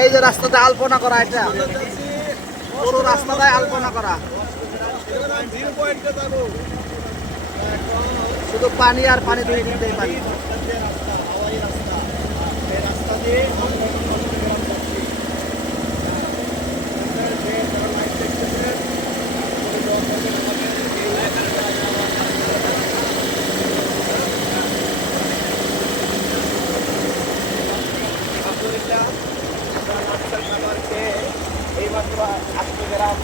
এই যে রাস্তাতে আলপনা করা, এটা পুরো রাস্তাটাই আলপনা করা, শুধু পানি আর পানি, দুই দিকটাই পানি। এইমাত্র আজকে গ্রাম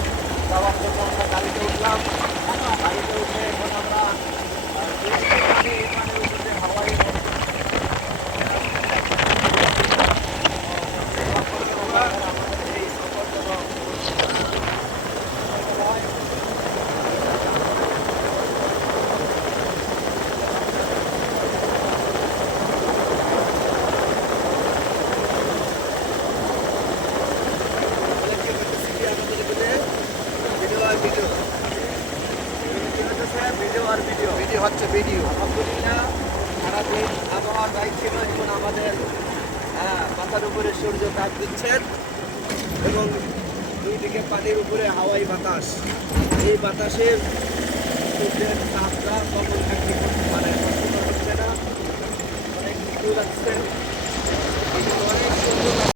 যাওয়ার জন্য আমরা গাড়িতে উঠলাম। গাড়িতে উঠে এখন আমরা হাওয়াই ভিডিও হচ্ছে, ভিডিও। আলহামদুলিল্লাহ সারাদিন আবহাওয়া যাই ছিল, এখন আমাদের মাথার উপরে সূর্য তাপ দিচ্ছেন এবং দুই দিকে পানির উপরে হাওয়াই বাতাস। এই বাতাসের সূর্যের তাপটা কখন থাকতে মানে কষ্ট হচ্ছে না, অনেক ভালো লাগছে।